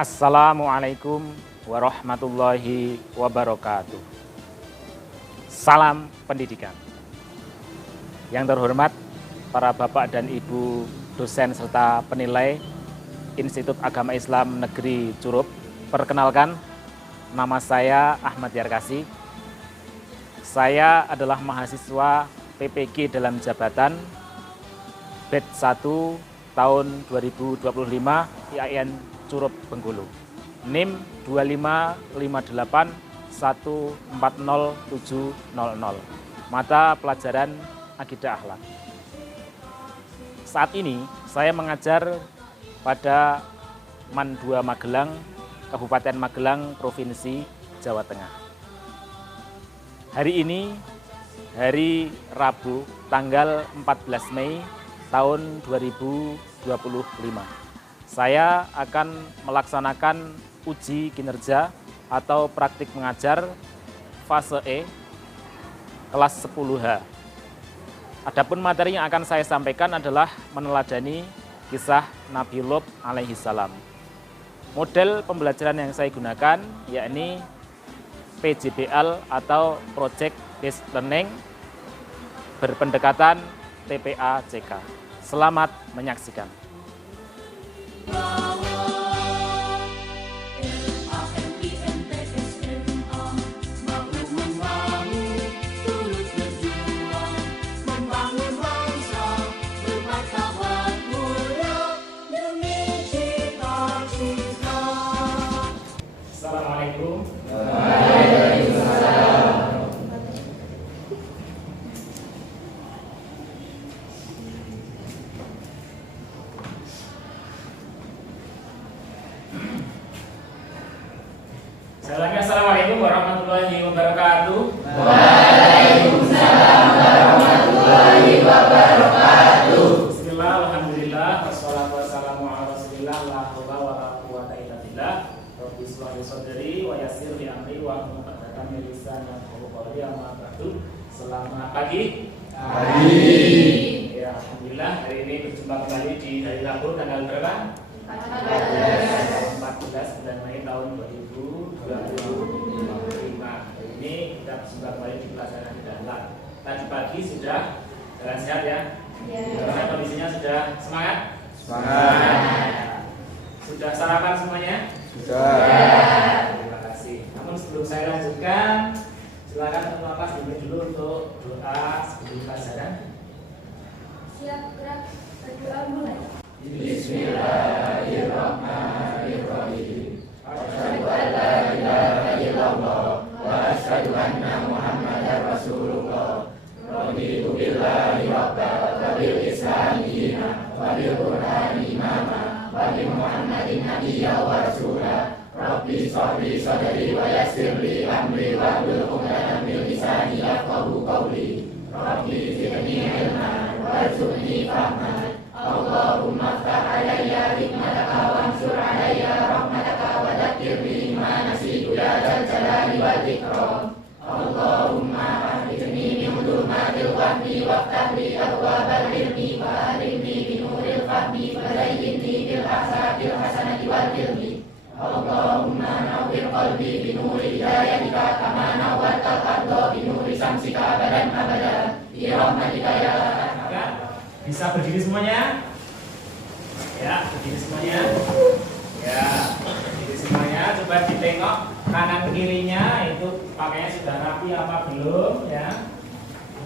Assalamualaikum warahmatullahi wabarakatuh. Salam pendidikan. Yang terhormat para bapak dan ibu dosen serta penilai Institut Agama Islam Negeri Curup. Perkenalkan, nama saya Ahmad Yarkasi. Saya adalah mahasiswa PPG dalam jabatan batch 1 tahun 2025 IAIN Curup Bengkulu. NIM 25581407000. Mata pelajaran Akidah Akhlak. Saat ini saya mengajar pada MAN 2 Magelang, Kabupaten Magelang, Provinsi Jawa Tengah. Hari ini hari Rabu tanggal 14 Mei tahun 2025. Saya akan melaksanakan uji kinerja atau praktik mengajar fase E kelas 10H. Adapun materi yang akan saya sampaikan adalah meneladani kisah Nabi Lot alaihi salam. Model pembelajaran yang saya gunakan yakni PJBL atau Project Based Learning berpendekatan TPA-CK. Selamat menyaksikan. Assalamualaikum. Saya ulangi, Assalamualaikum warahmatullahi wabarakatuh. Waalaikumsalam warahmatullahi wabarakatuh. Bismillah, alhamdulillah, wassalatu wassalamu ala rasulillah, la haula wala quwwata illa billah. Rabbi shrah li sadri wa yassir li amri wa hlul 'uqdatam min lisani yafqahu qawli. Amma ba'du. Selamat pagi. Ya, alhamdulillah hari ini berjumpa kembali di hari Rabu tanggal berapa? 14 bulan Mei tahun 2025. Hari ini kita berjumpa kembali di pelajaran Akidah Akhlak. Tadi pagi sudah jalan sehat ya? Bagaimana kondisinya, sudah semangat? Semangat. Sudah sarapan semuanya? Sudah. Terima kasih. Namun sebelum saya lanjutkan, silakan teman kelas dimulai dulu untuk doa sebelum pelajaran. Siap, gerak, berdoa mulai. Bismillahirrahmanirrahim. Asyhadu an la ilaha illallah wa asyhadu anna Muhammadar Rasulullah. Raditu billahi rabba wa bil islami dina wa bil qur'ani imama wa bi Muhammadin nabiyya wa rasula. Rabbi shrah li sadri wa yassir li amri wa hlul 'uqdatam min lisani yafqahu qawli. Rabbi zidni ilman warzuqni fahman. Allahumma ftah alayya hikmataka wansur alayya rahmataka wa dhakkirni ma nasitu ya dzal jalali wal ikram. Allahumma akhrijni min dhulumatil wahmi waftah li abwabal ilmi wa alimni bi nuril fahmi wa zayyinni bil hasanati wal hilmi. Allahumma nawwir qalbi bi nuri hidayatika kama nawwartal ardha bi nuri samsika abadan abada bi rahmatika ya. Bisa berdiri semuanya? Ya, berdiri semuanya. Ya, berdiri semuanya. Coba ditengok kanan kirinya itu pakainya sudah rapi apa belum ya?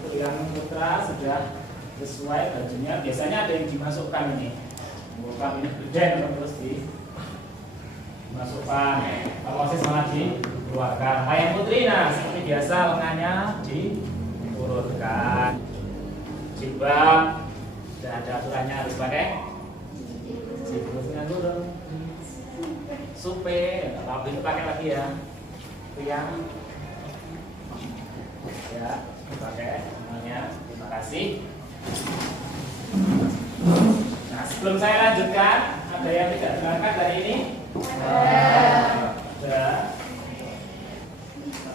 Untuk yang putra sudah sesuai bajunya. Biasanya ada yang dimasukkan ini. Bukan ini beden terus dimasukkan. Kalau masih malah dikeluarkan. Yang putri, nah seperti biasa lengannya diturunkan. Jilbab. Dan ada aturannya harus pakai jilbabnya dulu, supe, tapi itu pakai lagi ya, yang ya pakai semuanya. Terima kasih. Nah, sebelum saya lanjutkan, ada yang tidak berangkat dari ini? Ada.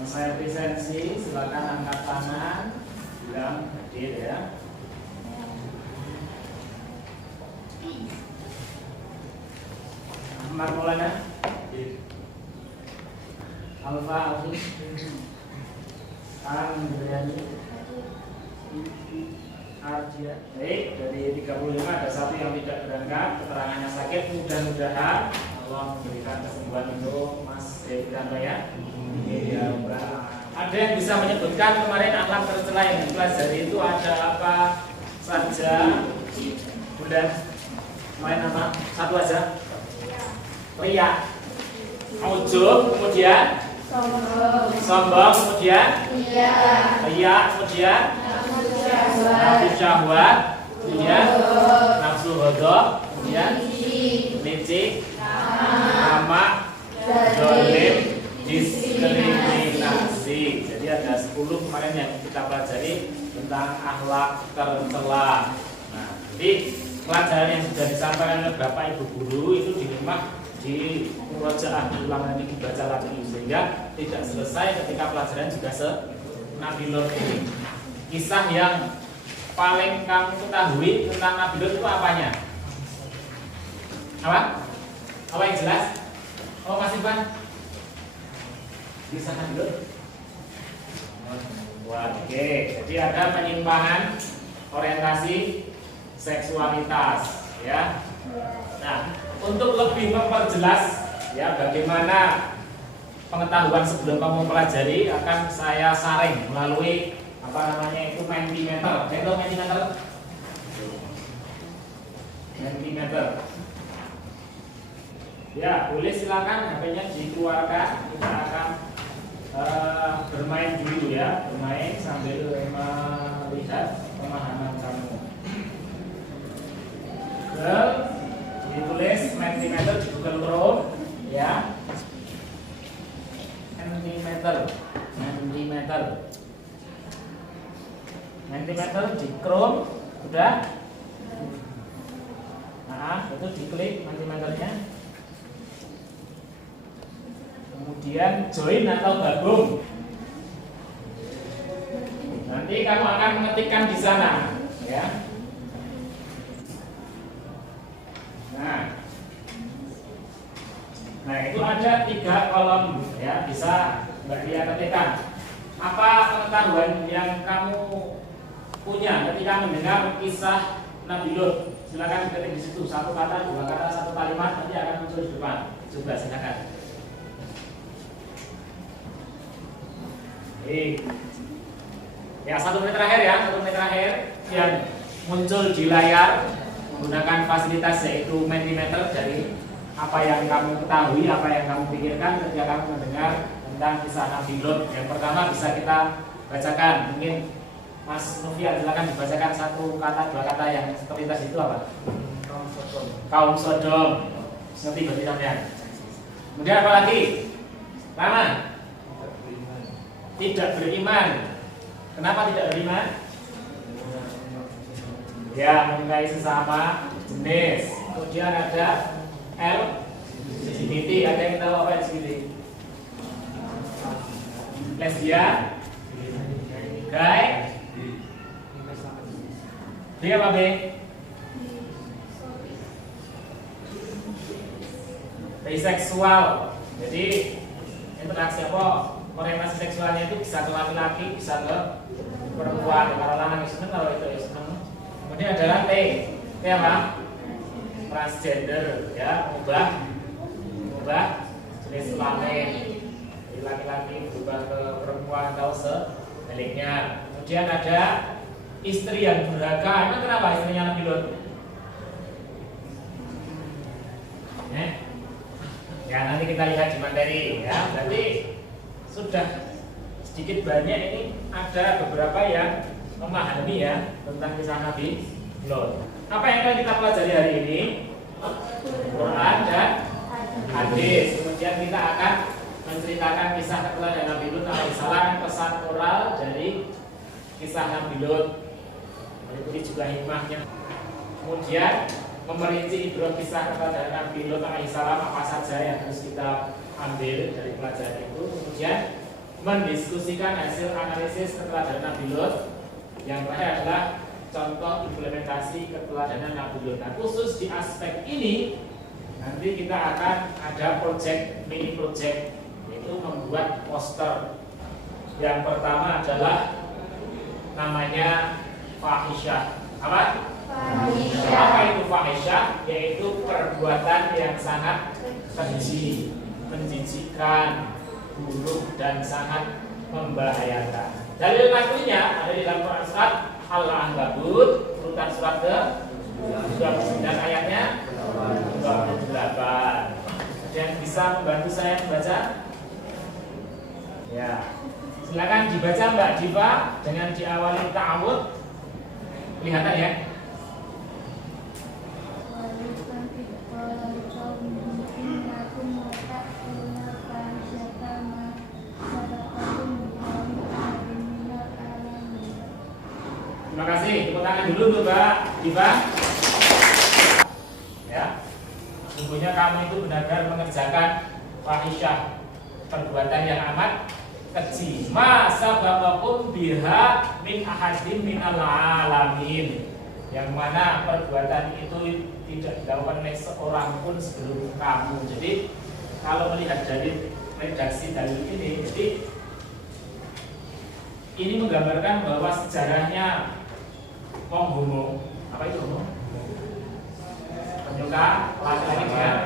Saya presensi, silakan angkat tangan, bilang hadir ya. Ahmad Maulana. Alfa Alfi Andriani Ardia. Baik, dari 35 ada satu yang tidak berangkat, keterangannya sakit. Mudah-mudahan Allah memberikan kesembuhan untuk Mas Devrianto ya. Ya, Mbak. Ada yang bisa menyebutkan kemarin akhlak tercela yang dipelajari itu ada apa saja? Bunda, main apa? Satu aja. Ria, ujub, kemudian sombong, kemudian ria, kemudian nafsu syahwat, kemudian nafsu ghadab, kemudian licik, tamak, zalim, diskriminasi. Jadi ada 10 kemarin yang kita pelajari tentang akhlak tercela. Nah, jadi pelajaran yang sudah disampaikan oleh Bapak Ibu guru itu di rumah di murojaah ulang ini dibaca lagi sehingga tidak selesai ketika pelajaran juga Nabi Lut ini. Kisah yang paling kamu ketahui tentang Nabi Lut itu apanya? Apa? Apa yang jelas? Oh, Mas Ivan. Kisah Nabi Lut. Oke, jadi ada penyimpangan orientasi seksualitas, ya. Nah, untuk lebih memperjelas ya bagaimana pengetahuan sebelum kamu pelajari akan saya saring melalui apa namanya itu Mentimeter. Itu Mentimeter. Mentimeter. Ya, boleh silakan HP-nya dikeluarkan. Kita akan bermain dulu ya, bermain sambil melihat pemahaman kamu. Ditulis Mentimeter di Google Chrome ya. Mentimeter di Chrome udah. Nah, itu diklik Mentimeternya. Kemudian join atau gabung. Nanti kamu akan mengetikkan di sana ya. Nah, itu ada 3 kolom ya, bisa Mbak Dia ketikkan. Apa pengetahuan yang kamu punya ketika mendengar kisah Nabi Lut? Silakan ketik di situ 1 kata, 2 kata, 1 kalimat, nanti akan muncul di depan. Coba silakan. Ya, 1 menit terakhir ya, 1 menit terakhir yang muncul di layar menggunakan fasilitas yaitu Mentimeter dari apa yang kamu ketahui, apa yang kamu pikirkan ketika kamu mendengar tentang kisah Nabi Lut. Yang pertama bisa kita bacakan, mungkin Mas Novian silakan dibacakan 1 kata, 2 kata yang terlintas itu apa? Kaum Sodom. Ngerti berarti sampean. Kemudian apa lagi? Lama? Tidak beriman. Kenapa tidak beriman? Ya, menyukai sesama jenis. Kemudian ada LGBT. Ada yang tahu apa LGBT? Lesbian, gay, dia apa B? Biseksual. Jadi interaksi apa? Orientasi seksualnya itu bisa ke laki-laki, bisa ke perempuan. Kalau lanang itu seneng, kalau itu ya seneng. Kemudian adalah T apa? Transgender, ya, ubah jenis kelamin. Dari laki-laki berubah ke perempuan atau sebaliknya. Kemudian ada istri yang durhaka. Emang kenapa istrinya Nabi Lut? Ya, nanti kita lihat di materi ya. Berarti sudah sedikit banyak ini ada beberapa yang memahami ya tentang kisah Nabi Lut. Apa yang akan kita pelajari hari ini? Quran dan hadis. Kemudian kita akan menceritakan kisah keteladanan Nabi Lut alaihissalam, pesan moral dari kisah Nabi Lut. Berikut juga hikmahnya. Kemudian memerinci ibrah kisah keteladanan Nabi Lut alaihissalam, apa saja yang harus kita ambil dari pelajaran itu. Kemudian mendiskusikan hasil analisis keteladanan Nabi Lut. Yang terakhir adalah contoh implementasi keteladanan Nabi Lut. Nah, khusus di aspek ini nanti kita akan ada mini project, yaitu membuat poster. Yang pertama adalah namanya fahisyah. Apa? Fahisyah. Apa itu fahisyah? Yaitu perbuatan yang sangat keji, menjijikkan, buruk dan sangat membahayakan. Dalil lagunya ada di dalam Quran surat Al-Ankabut, urutan surat ke-29 ayatnya 28. Ada yang bisa membantu saya membaca? Ya. Silakan dibaca Mbak Diva dengan diawali ta'awud. Kelihatan ya? Terima kasih. Tepuk tangan dulu tuh Mbak Diva. Ya. Sungguhnya kamu itu benar-benar mengerjakan fahisyah, perbuatan yang amat keji. Ma sababakum biha min ahadin minal alamin. Yang mana perbuatan itu tidak dilakukan oleh seorang pun sebelum kamu. Jadi kalau melihat dari redaksi dalil ini, jadi ini menggambarkan bahwa sejarahnya wong homo, apa itu homo? Penyuka laki-laki dengan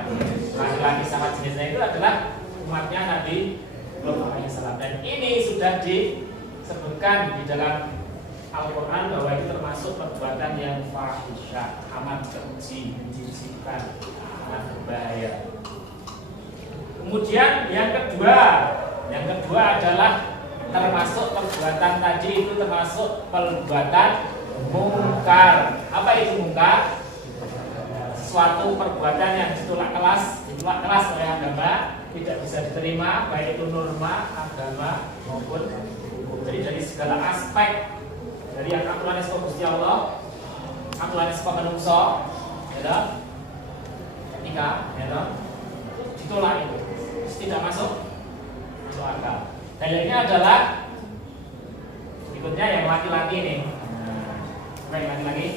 laki-laki sama jenisnya itu adalah umatnya Nabi Nuh alaihissalam. Dan ini sudah disebutkan di dalam Al-Quran bahwa itu termasuk perbuatan yang fahisyah, amat keji, menjijikkan, amat berbahaya. Kemudian yang kedua adalah termasuk perbuatan tadi itu termasuk perbuatan mungkar. Apa itu mungkar? Suatu perbuatan yang ditolak keras oleh agama, tidak bisa diterima, baik itu norma agama maupun hukum. Jadi dari segala aspek, dari yang aturan saka Gusti Allah, aturan saka manungsa, ya, etika, ya, ditolak itu, tidak masuk akal. Dalilnya adalah berikutnya yang laki-laki nih. Apa yang laki-laki?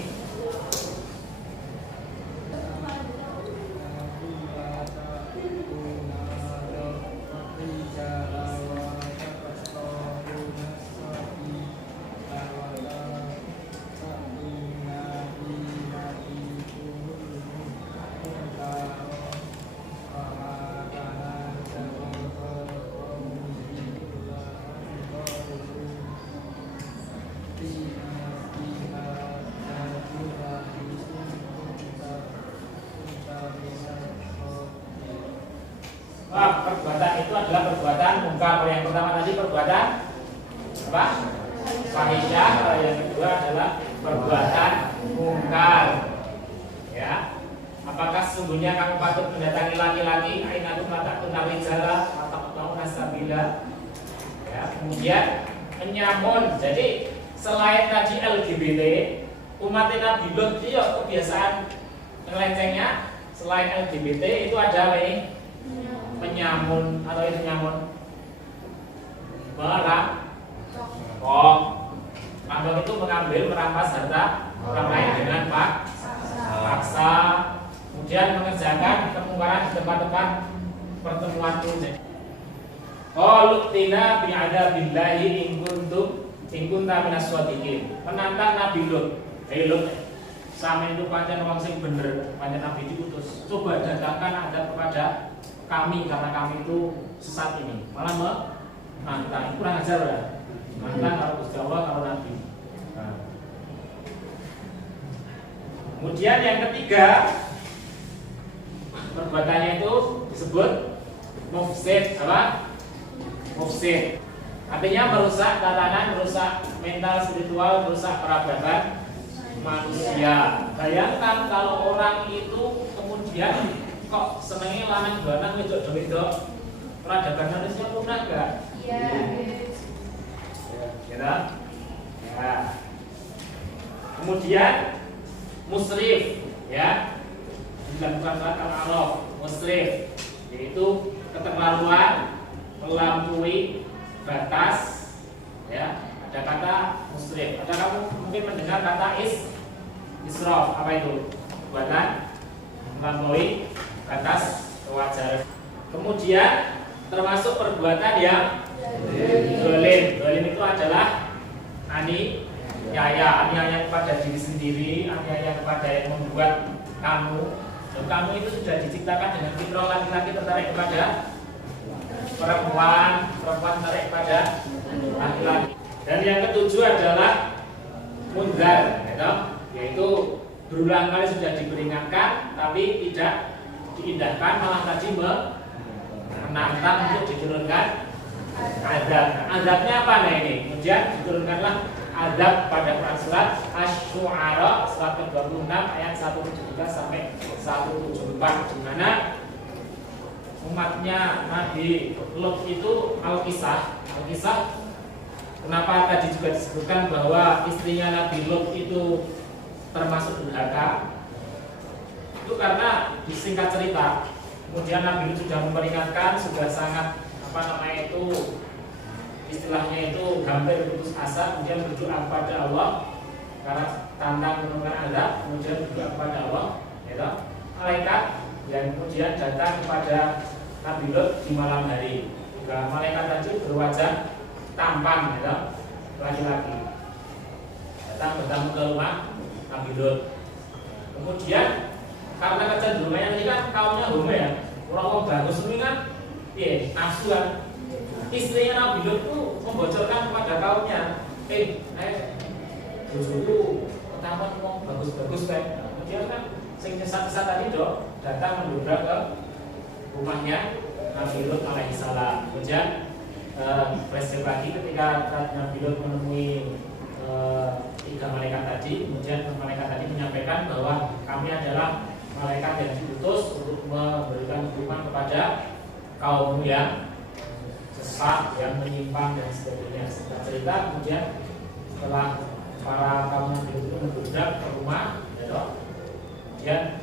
Perbuatan itu adalah perbuatan mungkar. Kalau yang pertama tadi perbuatan apa? Fahisyah. Kalau yang kedua adalah perbuatan mungkar. Ya. Apakah sesungguhnya kamu patut mendatangi laki-laki? Ainatum latakun narijala atau nasabila. Ya. Kemudian menyamun. Jadi selain tadi LGBT, umat Nabi Lot itu kebiasaan ngelencengnya. Selain LGBT itu ada apa ini? Menyamun atau itu nyamun merampok. Merampok itu mengambil, merampas harta orang lain dengan paksa. Kemudian mengerjakan kemungkaran di tempat-tempat pertemuan itu. Qalutina bi'adabillahi in kunta minas shadiqin. Menantang Nabi Lut. Lut, sama itu pancen wong sing bener, pancen Nabi diutus. Coba datangkan adab kepada kami karena kami itu sesat ini. Malah menantang, kurang ajar ya. Menantang kalau Gusti Allah, kalau Nabi. Nah. Kemudian yang ketiga, perbuatannya itu disebut mufsid. Apa? Mufsid. Artinya merusak tatanan, merusak mental, spiritual, merusak peradaban manusia. Bayangkan kalau orang itu kemudian kok senengnya lanang lanang wedok-wedok, peradaban manusia punah enggak? Iya. Ya. Ya. Kemudian musrif, ya. Dilakukan surat Al-A'raf, musrif, yaitu keterlaluan, melampaui batas, ya. Ada kata musrif. Ada kamu mungkin mendengar kata israf, apa itu? Perbuatan melampaui batas kewajaran. Kemudian termasuk perbuatan yang zalim. Zalim itu adalah aniaya kepada diri sendiri, aniaya kepada yang membuat kamu. Dan kamu itu sudah diciptakan dengan fitrah laki-laki tertarik kepada perempuan tertarik kepada laki-laki. Dan yang ketujuh adalah munzar, yaitu berulang kali sudah diperingatkan tapi tidak diindahkan, malah tadi menantang untuk diturunkan azab. Azabnya apa nah ini? Kemudian diturunkanlah azab pada Quran surat Asy-Syu'ara surat ke-26 ayat 173 sampai 174, di mana umatnya Nabi Lut itu al-kisah. Kenapa tadi juga disebutkan bahwa istrinya Nabi Lut itu termasuk durhaka? Itu karena disingkat cerita, kemudian Nabi Lut sudah memperingatkan, sudah sangat istilahnya itu hampir putus asa, kemudian berdoa kepada Allah karena tantang menurunkan azab, kemudian berdoa kepada Allah, malaikat yang kemudian datang kepada Nabi Lut di malam hari. Juga malaikat tadi berwajah tampan, laki-laki, datang bertamu ke rumah Nabi Lut. Kemudian karena kecenderungannya tadi kan kaumnya homo ya, orang bagus ini kan, nafsu kan. Istrinya Nabi Lut itu membocorkan kepada kaumnya, bojoku pertama ngomong bagus-bagus kan. Kemudian kan sing nyesat-nyesat tadi dok datang mendobrak ke rumahnya Nabi Lut alaihissalam. Kemudian flashback lagi ketika Nabi Lut menemui tiga malaikat tadi. Kemudian malaikat tadi menyampaikan bahwa kami adalah malaikat yang diutus untuk memberikan hukuman kepada kaum yang sesat, yang menyimpang dan sebagainya. Setelah cerita, kemudian setelah para kaum Nabi itu mendobrak ke rumah, kemudian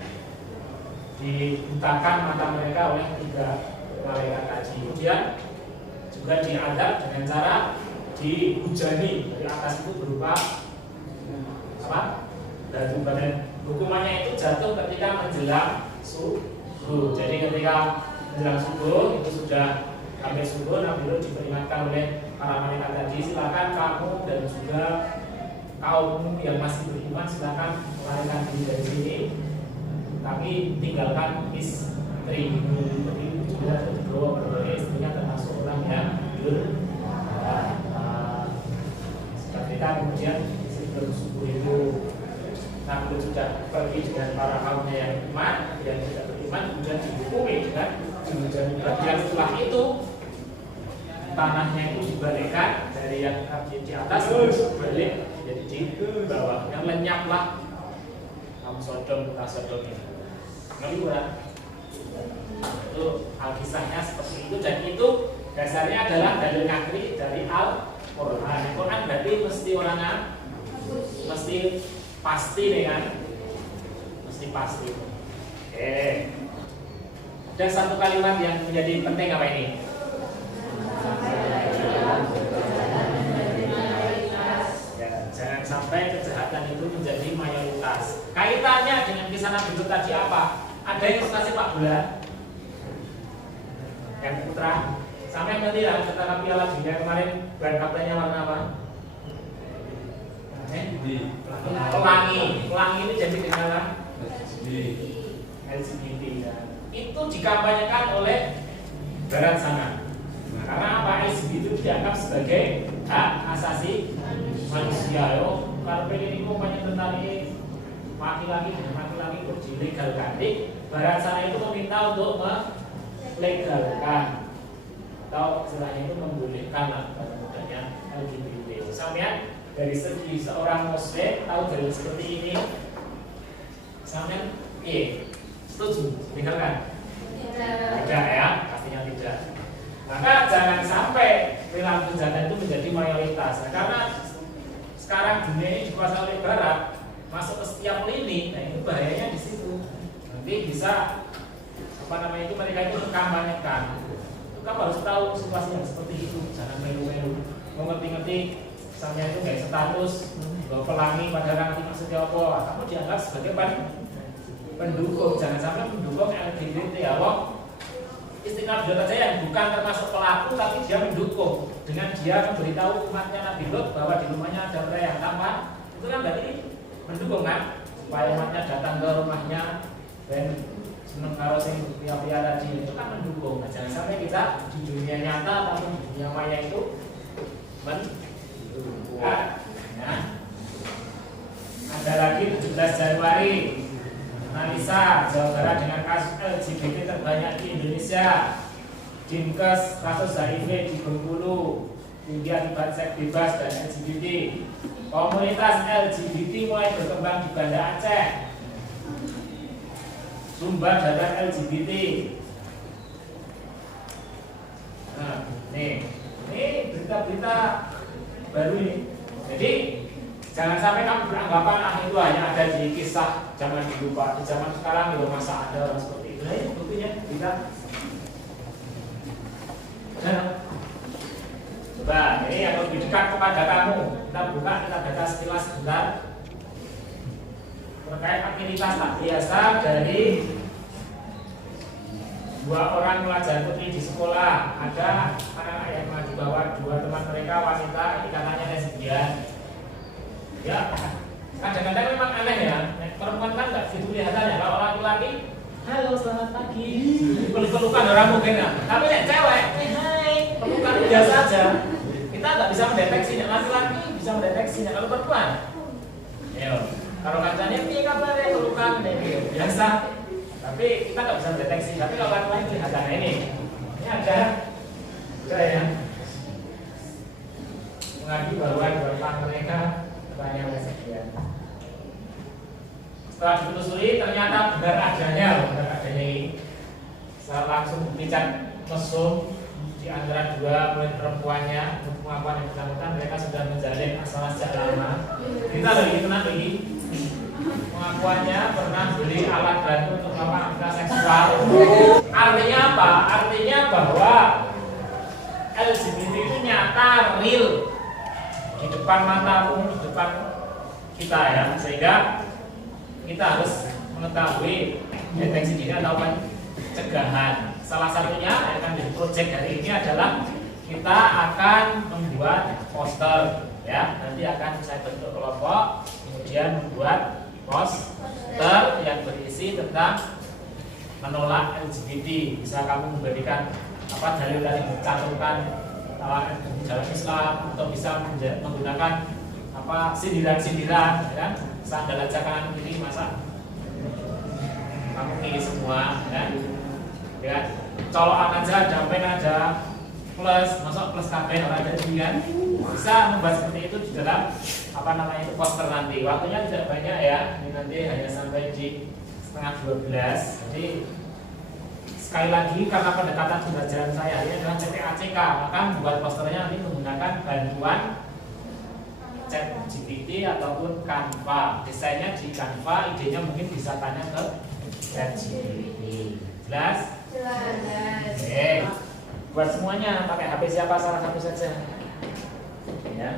dibutakan mata mereka oleh tiga malaikat tadi. Kemudian juga diadab dengan cara dihujani dari atas itu berupa batu. Dan hukumannya itu jatuh ketika menjelang subuh. Jadi ketika menjelang subuh itu sudah hampir subuh, Nabi Lut diperingatkan oleh para malaikat tadi, silakan kamu dan juga kaum yang masih beriman silakan melarikan diri dari sini, tapi tinggalkan istri. Jadi juga dibawa berbagai istrinya termasuk orang yang ketika kemudian sebelum subuh itu Nabi Lut sudah pergi dengan para kaumnya yang beriman, yang tidak beriman, kemudian dihukumi dengan dihujani. Bagian setelah itu tanahnya itu dibalikkan dari yang di atas balik jadi di bawah, yang lenyaplah kaum Sodom kota Sodom ini. Ngeliwat itu alkisahnya seperti itu, dan itu dasarnya adalah dalil nakli dari Al-Quran. Al-Quran berarti mesti orangnya mesti pasti dengan mesti pasti. Oke. Ada satu kalimat yang menjadi penting apa ini? Ya, jangan sampai kejahatan itu menjadi mayoritas. Kaitannya dengan kisah Nabi Lut tadi apa? Ada yang kasih Pak Bulan? Yang putra? Sampai nanti lah ketika Piala Dunia kemarin bahan kaptennya warna apa? Pelangi ini jadi dengan LGBT ya. Itu dikampanyekan oleh barat sana. Karena apa? LGBT itu dianggap sebagai hak asasi manusia. Kalau pengen itu banyak tentang laki-laki dengan laki-laki untuk dilegalkan. Barat sana itu meminta untuk melegalkan atau istilahnya itu membolehkan lah pada mudahnya LGBT. Sampai dari segi seorang muslim tahu dalil seperti ini, sampai setuju meninggalkan? Tidak ya, pastinya tidak. Maka jangan sampai perilaku janda itu menjadi mayoritas. Nah, karena sekarang dunia ini dikuasai oleh barat, masuk ke setiap lini, nah itu bahayanya di situ. Nanti bisa itu mereka itu mengkampanyekan. Kamu harus tahu situasi yang seperti itu, jangan melu-melu. Mengerti-ngerti, misalnya itu nggak status, bawa pelangi padahal nanti maksudnya apa? Kamu dianggap sebagai pendukung, jangan sampai mendukung LGBT ya. Istiqlal Bidot saja yang bukan termasuk pelaku tapi dia mendukung dengan dia memberitahu umatnya Nabi Lot bahwa di rumahnya ada pria yang tampan, itu kan berarti mendukung kan supaya umatnya datang ke rumahnya dan seneng karo sing pria-pria tadi, itu kan mendukung. Nah, jangan sampai kita di dunia nyata ataupun di dunia maya itu mendukung. Nah, ada lagi 17 Januari analisa Jawa Barat dengan kasus LGBT terbanyak di Indonesia. Dinkes kasus HIV di Bengkulu tinggi akibat seks bebas dan LGBT. Komunitas LGBT mulai berkembang di Banda Aceh. Sumber data LGBT. Nah, ini berita-berita baru ini. Jadi jangan sampai kamu beranggapan itu hanya ada di kisah zaman dulu Pak. Di zaman sekarang ya masa ada orang seperti itu. Nah, ini buktinya kita. Coba ini yang lebih dekat kepada kamu. Kita buka, kita baca sekilas sebentar terkait aktivitas tak biasa dari 2 orang pelajar putri di sekolah. Ada anak-anak yang maju bahwa 2 teman mereka wanita, ini katanya lesbian. Ya, kadang-kadang memang aneh ya. Perempuan kan nggak gitu kelihatannya. Kalau laki-laki, halo selamat pagi, peluk-pelukan orang mungkin ya. Tapi nek cewek, hai, pelukan biasa aja. Kita nggak bisa mendeteksinya. Laki-laki bisa mendeteksinya. Kalau perempuan, yo, kalau kancanya ini kabarnya pelukan, biasa. Tapi kita nggak bisa mendeteksi. Tapi kalau laki-laki kelihatan ini ada ya mengaku bahwa 2 teman mereka banyak lesbian. Setelah ditelusuri ternyata benar adanya ini. Saya langsung buktikan mesum di antara 2 murid perempuannya. Untuk pengakuan yang bersangkutan mereka sudah menjalin asal sejak lama. Kita lagi kenal ini. Pengakuannya pernah beli alat bantu untuk melakukan aktivitas seksual. Artinya apa? Artinya bahwa LGBT itu nyata, real di depan mata umum, di depan kita ya, sehingga kita harus mengetahui deteksi dini atau pencegahan. Salah satunya yang akan di project hari ini adalah kita akan membuat poster ya, nanti akan saya bentuk kelompok, kemudian membuat poster yang berisi tentang menolak LGBT. Bisa kamu memberikan dalil-dalil mencantumkan jalan Islam, atau bisa menggunakan sindiran-sindiran, ya kan? Sandal aja kanan kiri, masa kamu pilih semua, ya? Ya, colokan aja, dampen aja, plus, masuk plus kabeh orang jadi kan? Bisa membuat seperti itu di dalam itu poster nanti. Waktunya tidak banyak ya, ini nanti hanya sampai di 11:30. Jadi sekali lagi karena pendekatan pembelajaran saya ini adalah CTACK, maka membuat posternya nanti menggunakan bantuan ChatGPT ataupun Canva. Desainnya di Canva, idenya mungkin bisa tanya ke ChatGPT. Jelas? Jelas. Oke. Buat semuanya pakai HP siapa salah satu saja. Ya.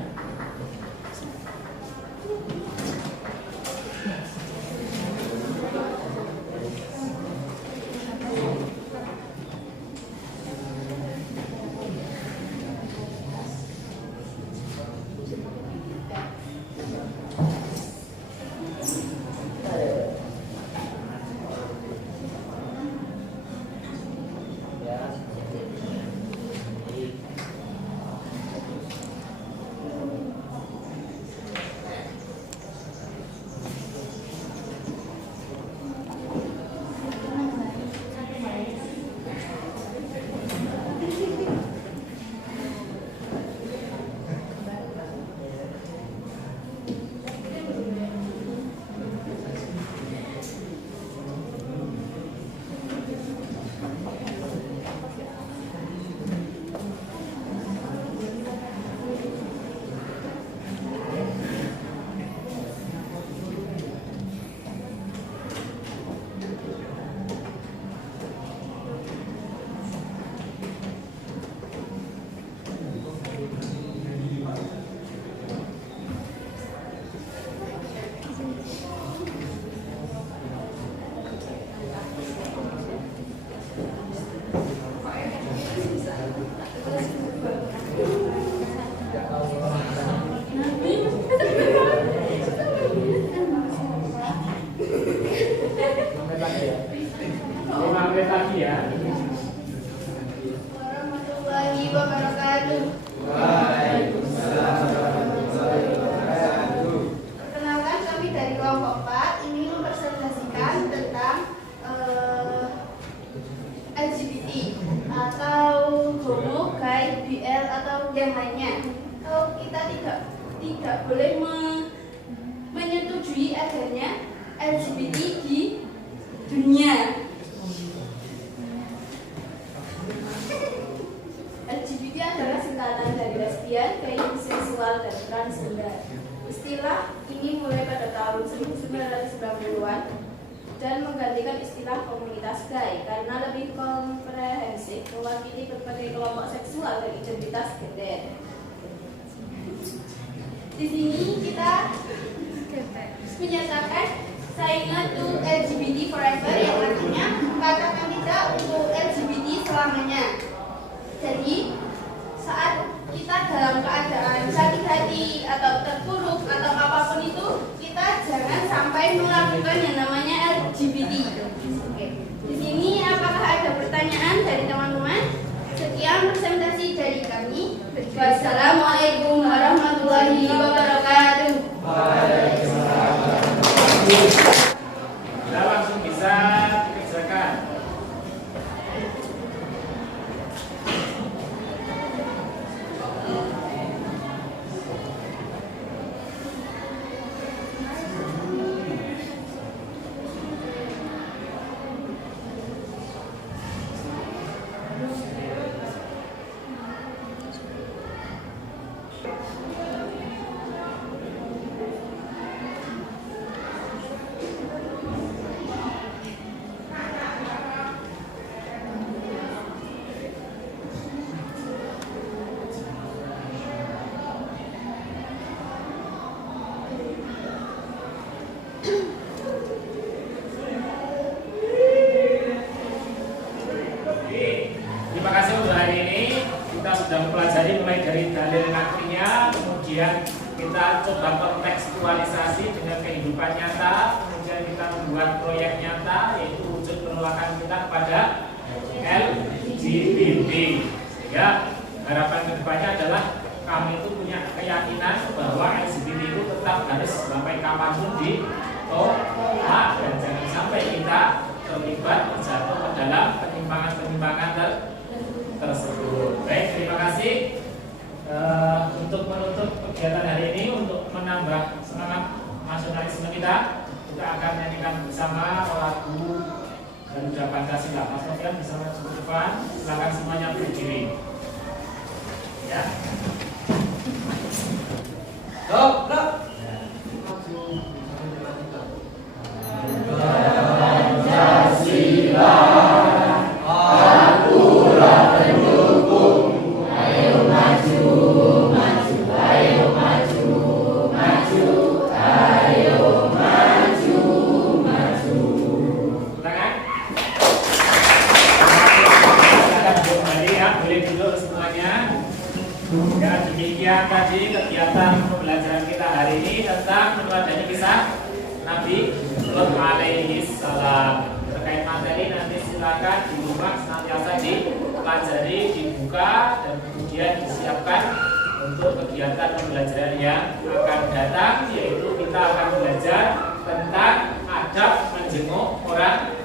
upgrade lagi ya. Warahmatullahi wabarakatuh. Waalaikumsalam warahmatullahi wabarakatuh. Perkenalkan, kami dari kelompok 4 ini mempresentasikan tentang LGBT atau homo, gay, BL atau yang lainnya. Kalau kita tidak boleh menyetujui adanya LGBT di dunia. LGBT adalah singkatan dari lesbian, gay, biseksual, dan transgender. Istilah ini mulai pada tahun 1990-an dan menggantikan istilah komunitas gay karena lebih komprehensif mewakili berbagai kelompok seksual dan identitas gender. Di sini kita menyatakan say no to LGBT forever, yang artinya katakan tidak untuk LGBT selamanya. Jadi saat kita dalam keadaan sakit hati atau terpuruk atau apapun itu, kita jangan sampai melakukan yang namanya LGBT. Oke. Di sini apakah ada pertanyaan dari teman-teman? Sekian presentasi dari kami. Wassalamualaikum warahmatullahi wabarakatuh. Kita langsung bisa dikerjakan. Terima kasih untuk hari ini. Kita sudah mempelajari mulai dari dalil naklinya, kemudian kita coba kontekstualisasi dengan kehidupan nyata, kemudian kita membuat proyek nyata yaitu wujud penolakan kita kepada LGBT. Sehingga harapan kedepannya adalah kami itu punya keyakinan bahwa LGBT itu tetap harus sampai kapanpun ditolak dan jangan sampai kita terlibat terjatuh ke dalam penyimpangan-penyimpangan tersebut. Baik, terima kasih. Untuk menutup kegiatan hari ini, untuk menambah semangat nasionalisme kita akan nyanyikan bersama lagu Garuda Pancasila. Mas Sofian bisa maju ke depan. Silakan semuanya berdiri. Ya. Pancasila, akulah pendukung. Ayo maju, maju, ayo maju, maju, ayo maju, maju. Tangan. Silakan kembali ya, boleh duduk semuanya. Ya, demikian tadi kegiatan pembelajaran kita hari ini tentang meneladani kisah Nabi Lut alaihi salam. Terkait materi nanti silakan di rumah senantiasa dipelajari, dibuka dan kemudian disiapkan untuk kegiatan pembelajaran yang akan datang, yaitu kita akan belajar tentang adab menjenguk orang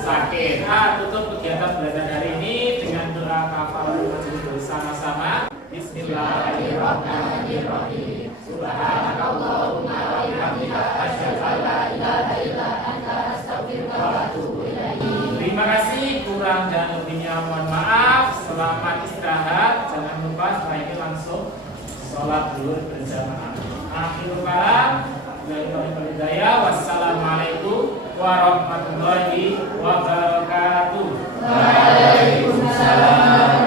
sakit. Tutup kegiatan belajar hari ini dengan doa kafaratul majlis bersama-sama. Bismillahirrahmanirrahim. Subhanakallahumma wa bihamdika asyhadu an la ilaha illa anta astaghfiruka wa atubu ilaik. Terima kasih, kurang dan lebihnya mohon maaf. Selamat istirahat. Jangan lupa setelah ini langsung sholat zuhur berjamaah. Akhirul kalam. Wassalamualaikum warahmatullahi wabarakatuh. Waalaikumsalam.